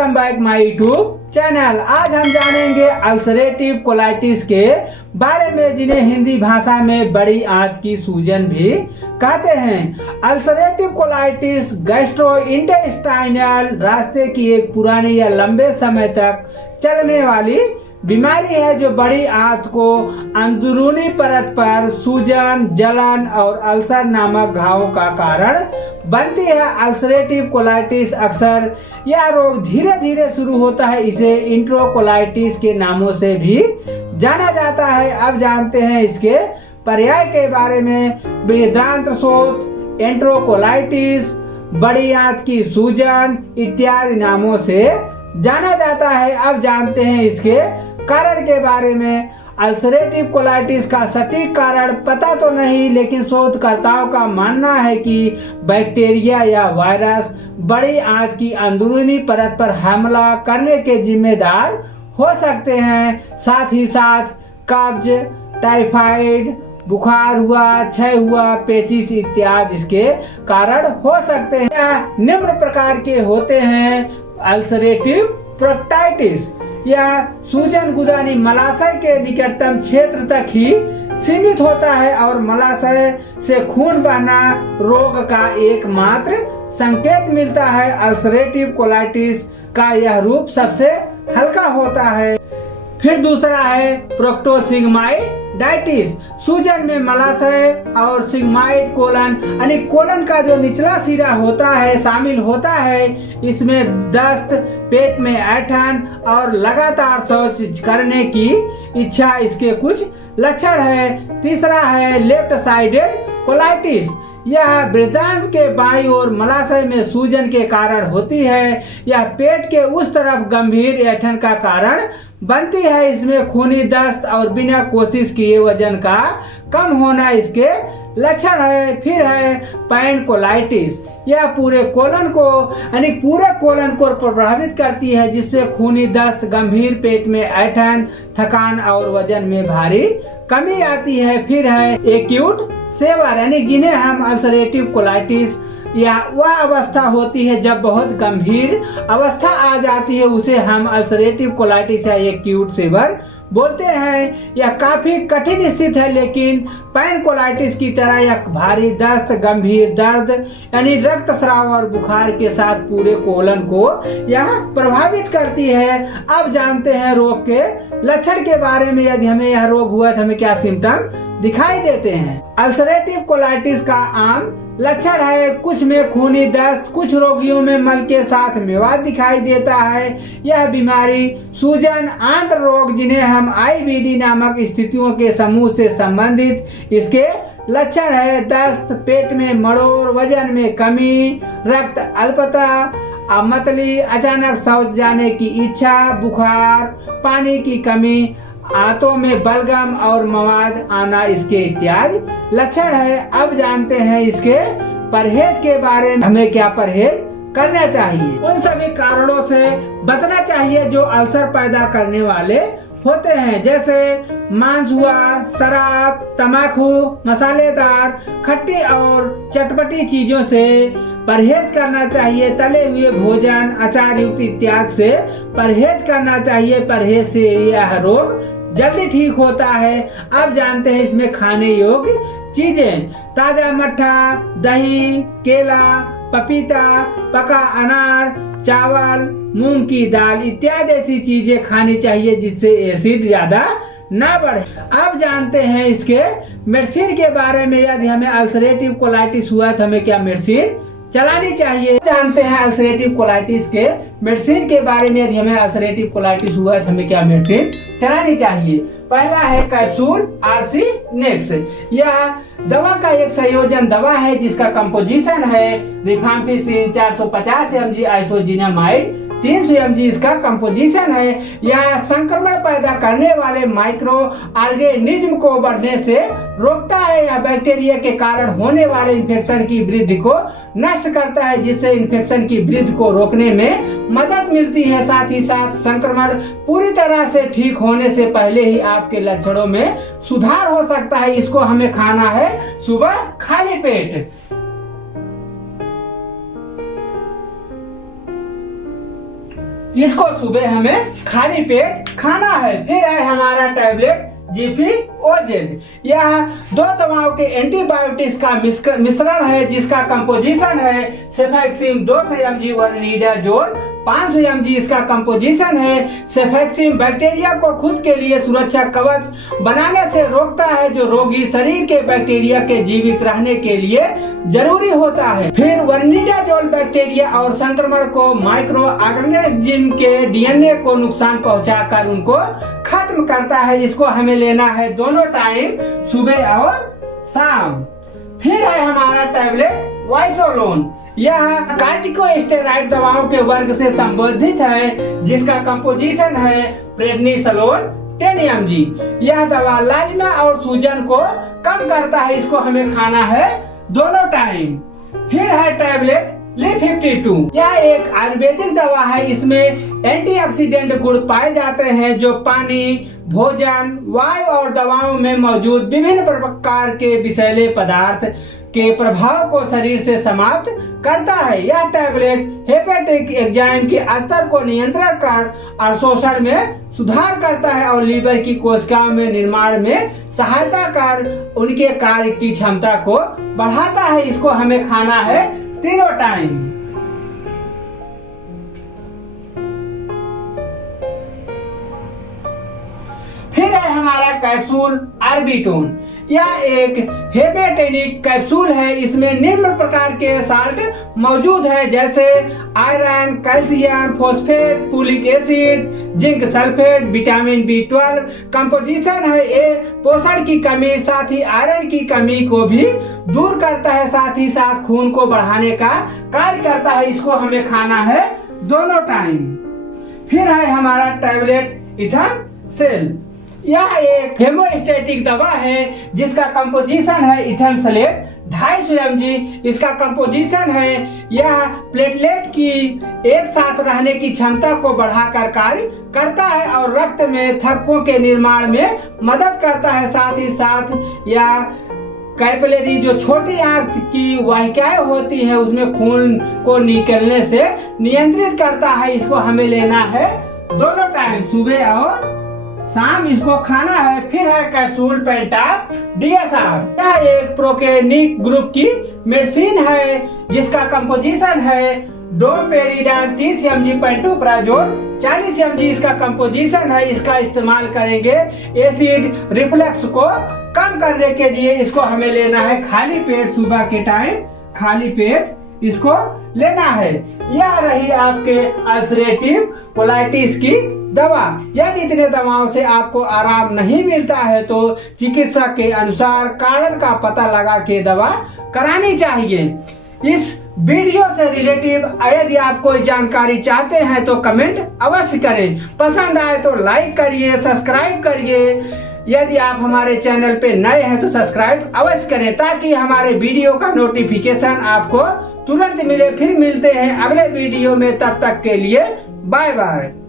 Welcome back my YouTube channel. आज हम जानेंगे अल्सरेटिव कोलाइटिस के बारे में, जिन्हें हिंदी भाषा में बड़ी आंत की सूजन भी कहते हैं। अल्सरेटिव कोलाइटिस गैस्ट्रोइंटेस्टाइनल रास्ते की एक पुरानी या लंबे समय तक चलने वाली बीमारी है, जो बड़ी आंत को अंदरूनी परत पर सूजन, जलन और अल्सर नामक घावों का कारण बनती है। अल्सरेटिव कोलाइटिस अक्सर यह रोग धीरे धीरे शुरू होता है। इसे इंट्रोकोलाइटिस के नामों से भी जाना जाता है। अब जानते हैं इसके पर्याय के बारे में। बृहदांत्र शोथ, एंट्रोकोलाइटिस, बड़ी आंत की सूजन इत्यादि नामों से जाना जाता है। अब जानते हैं इसके कारण के बारे में। अल्सरेटिव कोलाइटिस का सटीक कारण पता तो नहीं, लेकिन शोधकर्ताओं का मानना है कि बैक्टीरिया या वायरस बड़ी आंत की अंदरूनी परत पर हमला करने के जिम्मेदार हो सकते हैं। साथ ही साथ कब्ज, टाइफाइड, बुखार हुआ, क्षय हुआ, पेचिश इत्यादि इसके कारण हो सकते हैं। यह निम्न प्रकार के होते हैं। अल्सरेटिव प्रोक्टाइटिस, यह सूजन गुदानी मलाशय के निकटतम क्षेत्र तक ही सीमित होता है और मलाशय से खून बहना रोग का एकमात्र संकेत मिलता है। अल्सरेटिव कोलाइटिस का यह रूप सबसे हल्का होता है। फिर दूसरा है प्रोक्टोसिग्माइडाइटिस। सूजन में मलाशय और सिग्माइड कोलन यानी कोलन का जो निचला सिरा होता है शामिल होता है। इसमें दस्त, पेट में ऐंठन और लगातार शौच करने की इच्छा इसके कुछ लक्षण है। तीसरा है लेफ्ट साइडेड कोलाइटिस। यह बृहदांत्र के बाईं ओर मलाशय में सूजन के कारण होती है। यह पेट के उस तरफ गंभीर ऐंठन का कारण बनती है। इसमें खूनी दस्त और बिना कोशिश किए वजन का कम होना इसके लक्षण है। फिर है पैनकोलाइटिस। यह पूरे कोलन को प्रभावित करती है, जिससे खूनी दस्त, गंभीर पेट में ऐंठन, थकान और वजन में भारी कमी आती है। फिर है एक्यूट सेवर, यानी जिन्हें हम अल्सरेटिव कोलाइटिस या वह अवस्था होती है जब बहुत गंभीर अवस्था आ जाती है, उसे हम अल्सरेटिव कोलाइटिस या एक्यूट सेवर बोलते हैं। यह काफी कठिन स्थिति है, लेकिन पैनकोलाइटिस की तरह यह भारी दस्त, गंभीर दर्द यानी रक्तस्राव और बुखार के साथ पूरे कोलन को यह प्रभावित करती है। अब जानते हैं रोग के लक्षण के बारे में। यदि हमें यह रोग हुआ तो हमें क्या सिम्टम दिखाई देते हैं। अल्सरेटिव कोलाइटिस का आम लक्षण है कुछ में खूनी दस्त, कुछ रोगियों में मल के साथ मेवात दिखाई देता है। यह बीमारी सूजन, आंत्र रोग, जिन्हें हम आईबीडी नामक स्थितियों के समूह से संबंधित इसके लक्षण है। दस्त, पेट में मड़ोर, वजन में कमी, रक्त अल्पता, मतली, अचानक शौच जाने की इच्छा, बुखार, पानी की कमी, आंतों में बलगम और मवाद आना इसके इत्यादि लक्षण है। अब जानते हैं इसके परहेज के बारे में। हमें क्या परहेज करना चाहिए? उन सभी कारणों से बचना चाहिए जो अल्सर पैदा करने वाले होते हैं, जैसे मांस हुआ, शराब, तंबाकू, मसालेदार, खट्टी और चटपटी चीजों से परहेज करना चाहिए। तले हुए भोजन, अचार युक्त इत्यादि से परहेज करना चाहिए। परहेज से यह रोग जल्दी ठीक होता है। अब जानते हैं इसमें खाने योग्य चीजें। ताजा मट्ठा, दही, केला, पपीता, पका अनार, चावल, मूंग की दाल इत्यादि ऐसी चीजें खानी चाहिए जिससे एसिड ज्यादा ना बढ़े। अब जानते हैं इसके मेडिसिन के बारे में। यदि हमें अल्सरेटिव कोलाइटिस हुआ तो हमें क्या मेडिसिन चलानी चाहिए? जानते हैं अल्सरेटिव कोलाइटिस के मेडिसिन के बारे में। यदि हमें अल्सरेटिव कोलाइटिस हुआ है तो हमें क्या मेडिसिन चलानी चाहिए? पहला है कैप्सूल आर्सिनेक्स। यह दवा का एक संयोजन दवा है जिसका कंपोजिशन है रिफाम्पिसिन 450 mg, आइसोजिनामाइड 300 mg इसका कंपोजिशन है। यह संक्रमण पैदा करने वाले माइक्रो ऑर्गेनिज्म को बढ़ने से रोकता है। यह बैक्टीरिया के कारण होने वाले इन्फेक्शन की वृद्धि को नष्ट करता है, जिससे इन्फेक्शन की वृद्धि को रोकने में मदद मिलती है। साथ ही साथ संक्रमण पूरी तरह से ठीक होने से पहले ही आपके लक्षणों में सुधार हो सकता है। इसको हमें खाना है सुबह खाली पेट। इसको सुबह हमें खाली पेट खाना है। फिर है हमारा टैबलेट GPOZ। यह 2 दवाओं के एंटीबायोटिक्स का मिश्रण है जिसका कंपोजिशन है सेफेक्सिम 200 mg वर्निडाजोल 500 mg इसका कंपोजिशन है। सेफेक्सिम बैक्टीरिया को खुद के लिए सुरक्षा कवच बनाने से रोकता है जो रोगी शरीर के बैक्टीरिया के जीवित रहने के लिए जरूरी होता है। फिर वर्निडाजोल बैक्टीरिया और संक्रमण को माइक्रो ऑर्गेनिज्म के DNA को नुकसान पहुंचाकर उनको खत्म करता है। इसको हमें लेना है दोनों टाइम, सुबह और शाम। फिर है हमारा टैबलेट वाइसोलोन। यह कार्टिकोस्टेरॉइड दवाओं के वर्ग से संबंधित है जिसका कंपोजिशन है प्रेडनिसोलोन 10 mg। यह दवा लालिमा और सूजन को कम करता है। इसको हमें खाना है दोनों टाइम। फिर है टैबलेट Li52। यह एक आयुर्वेदिक दवा है। इसमें एंटीऑक्सीडेंट गुण पाए जाते हैं जो पानी, भोजन, वायु और दवाओं में मौजूद विभिन्न प्रकार के विषैले पदार्थ के प्रभाव को शरीर से समाप्त करता है। यह टैबलेट हेपेटिक एंजाइम के स्तर को नियंत्रण कर अवशोषण में सुधार करता है और लीवर की कोशिकाओं में निर्माण में सहायता कर उनके कार्य की क्षमता को बढ़ाता है। इसको हमें खाना है तीनों टाइम। फिर है हमारा कैप्सूल ऑर्बिटोन। यह एक हेपेटेनिक कैप्सूल है। इसमें निम्न प्रकार के साल्ट मौजूद है जैसे iron, calcium, phosphate, folic acid, zinc sulphate, vitamin B12। Composition है ए पोषण की कमी साथ ही आयरन की कमी को भी दूर करता है, साथ ही साथ खून को बढ़ाने का कार्य करता है। इसको हमें खाना है दोनों टाइम। फिर है हमारा टैबलेट इथामसेल। यह एक हेमोस्टेटिक दवा है जिसका कंपोजिशन है इथामसेलेट 250 mg। इसका कंपोजिशन है यह प्लेटलेट की एक साथ रहने की क्षमता को बढ़ाकर कार्य करता है और रक्त में थक्कों के निर्माण में मदद करता है। साथ ही साथ यह कैपिलरी जो छोटी आंत की वाहिकाएं होती है उसमें खून को निकलने से नियंत्रित करता है। इसको हमें लेना है दोनों टाइम, सुबह और शाम। इसको खाना है। फिर है कैप्सूल पेंटाप DSR। यह एक प्रोकेनिक ग्रुप की मेडिसिन है जिसका कंपोजिशन है डोमपेरिडान 30 mg, पेंटोप्राजोल 40 mg इसका कंपोजिशन है। इसका इस्तेमाल करेंगे एसिड रिफ्लक्स को कम करने के लिए। इसको हमें लेना है खाली पेट, सुबह के टाइम खाली पेट इसको लेना है। यह रही आपके अल्सरेटिव कोलाइटिस की दवा। यदि इतने दवाओं से आपको आराम नहीं मिलता है तो चिकित्सक के अनुसार कारण का पता लगा के दवा करानी चाहिए। इस वीडियो से रिलेटिव यदि आप कोई जानकारी चाहते हैं तो कमेंट अवश्य करें। पसंद आए तो लाइक करिए, सब्सक्राइब करिए। यदि आप हमारे चैनल पे नए हैं तो सब्सक्राइब अवश्य करें ताकि हमारे वीडियो का नोटिफिकेशन आपको तुरंत मिले। फिर मिलते हैं अगले वीडियो में, तब तक के लिए बाय बाय।